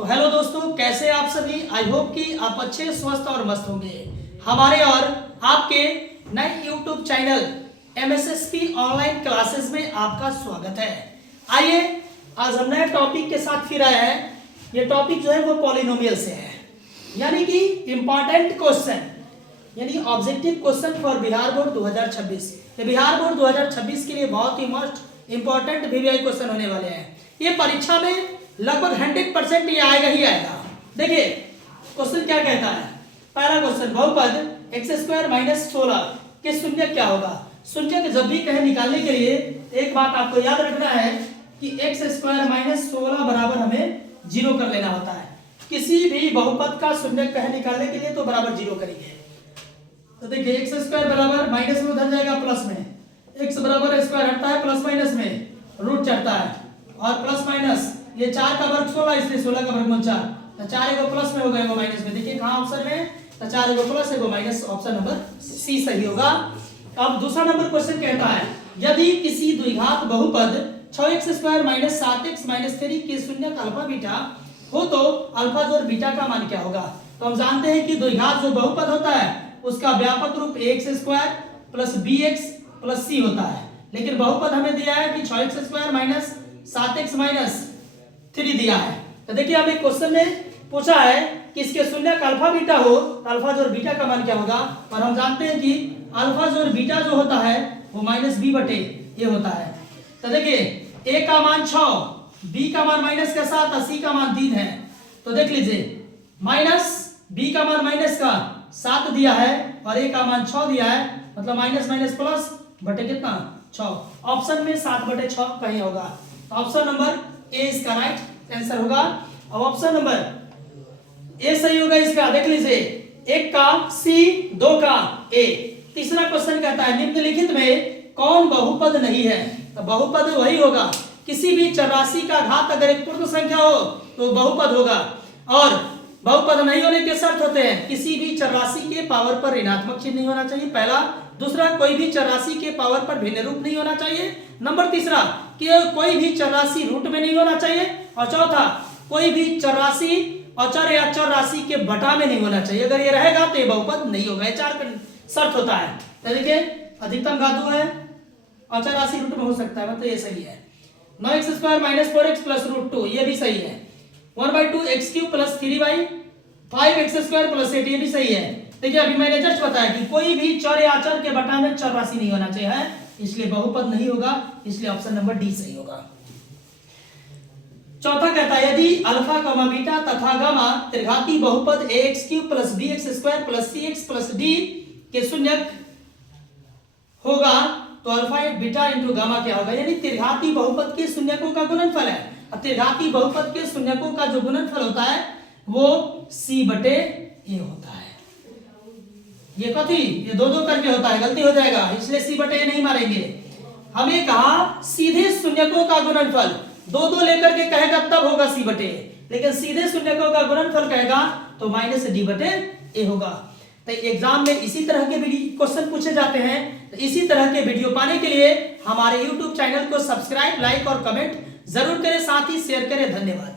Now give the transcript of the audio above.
तो हेलो दोस्तों, कैसे आप सभी। आई होप कि आप अच्छे स्वस्थ और मस्त होंगे। हमारे और आपके नए YouTube channel MSSP online classes में आपका स्वागत है। आइए आज हम नए टॉपिक के साथ फिर आए हैं। ये टॉपिक जो है वो पॉलिनोमियल से है, यानी कि इंपॉर्टेंट क्वेश्चन, यानी objective question for Bihar board 2026। ये बिहार बोर्ड 2026 के लिए बहुत ही मोस्ट इंपॉर्टेंट VVI क्वेश्चन होने वाले हैं। ये परीक्षा में लगभग 100% ये आएगा ही आएगा। देखिए क्वेश्चन क्या कहता है। पहला क्वेश्चन, बहुपद x² - 16 के शून्यक क्या होगा। शून्यक जब भी कहे निकालने के लिए एक बात आपको याद रखना है कि x² - 16 बराबर हमें 0 कर लेना होता है। किसी भी बहुपद का शून्यक कहे निकालने के लिए तो बराबर 0 करेंगे। तो देखिए x² बराबर माइनस में उधर जाएगा प्लस में, x बराबर स्क्वायर हटता है प्लस माइनस में, रूट चढ़ता है और प्लस माइनस ये 4 का वर्ग 16, इसलिए 16 का वर्गमूल 4, तो 4 एगो प्लस में हो गया, एगो माइनस में। देखिए कहाँ ऑप्शन में, तो 4 एगो प्लस एगो माइनस, ऑप्शन नंबर सी सही होगा। अब दूसरा नंबर क्वेश्चन कहता है, यदि किसी द्विघात बहुपद 6x² - 7x - 3 के शून्यक अल्फा बीटा हो तो अल्फा जोड़ बीटा का मान क्या होगा। तो हम जानते हैं कि द्विघात जो बहुपद होता है उसका व्यापक रूप ax² + bx + c होता है, लेकिन बहुपद हमें दिया है कि 6x² - 7x - 3 दिया है। तो देखिए हमें क्वेश्चन में पूछा है कि इसके शून्यक अल्फा बीटा हो तो अल्फा जोड़ बीटा का मान क्या होगा। और हम जानते हैं कि अल्फा जोड़ बीटा जो होता है वो -b/a होता है। तो देखिए a का मान 6, b का मान -7 और c का मान 3 है। तो देख लीजिए b का मान -7 दिया है और a का मान 6 दिया है, मतलब माइनस प्लस बटे कितना 6। ऑप्शन में 7/6 कहीं होगा, तो ऑप्शन नंबर ए इसका राइट आंसर होगा। अब ऑप्शन नंबर ए सही होगा इसका। देख लीजिए 1 का सी, 2 का ए। तीसरा क्वेश्चन कहता है, निम्नलिखित में कौन बहुपद नहीं है। तो बहुपद वही होगा, किसी भी चरराशि का घात अगर एक पूर्ण संख्या हो तो बहुपद होगा। और बहुपद नहीं होने के शर्त होते हैं, किसी भी चरराशि के पावर पर ऋणात्मक चिन्ह नहीं होना चाहिए, पहला। दूसरा, कोई भी चरराशि के पावर पर भिन्न रूप नहीं होना चाहिए। नंबर तीसरा, कि कोई भी चरराशि रूट में नहीं होना चाहिए। और चौथा, कोई भी चरराशि अचर या चर राशि के बटा में नहीं होना चाहिए। अगर ये रहेगा तो ये बहुपद नहीं होगा। ये 4 शर्त होता है। तो देखिए अधिकतम घातु है, अचर राशि रूट में हो सकता है, मतलब ये सही है। 9x² - 4x + √2 ये भी सही है। 1/2 x³ + 3/5x² + 8 ये भी सही है। देखिए अभी मैंने जस्ट बताया कि कोई भी चर या अचर के बटा में चर राशि नहीं होना चाहिए है, इसलिए बहुपद नहीं होगा, इसलिए ऑप्शन नंबर डी सही होगा। चौथा कहता है, यदि अल्फा, बीटा तथा गामा त्रिघाती बहुपद ax³ + bx² + cx + d के शून्यक होगा तो अल्फा बीटा × गामा क्या होगा। यानी त्रिघाती बहुपद के शून्यकों का गुणनफल है, और त्रिघाती बहुपद के शून्यकों का जो गुणनफल होता है वो c/a होता है। ये कथी, ये 2-2 करके होता है, गलती हो जाएगा, इसलिए c/a नहीं मारेंगे। हमें कहा सीधे शून्यकों का गुणनफल 2-2 लेकर के कहेगा तब होगा c/a, लेकिन सीधे शून्यकों का गुणनफल कहेगा तो -d/a होगा। तो एग्जाम में इसी तरह के क्वेश्चन पूछे जाते हैं। तो इसी तरह के वीडियो पाने के लिए हमारे YouTube चैनल को सब्सक्राइब, लाइक और कमेंट जरूर करें, साथ ही शेयर करें। धन्यवाद।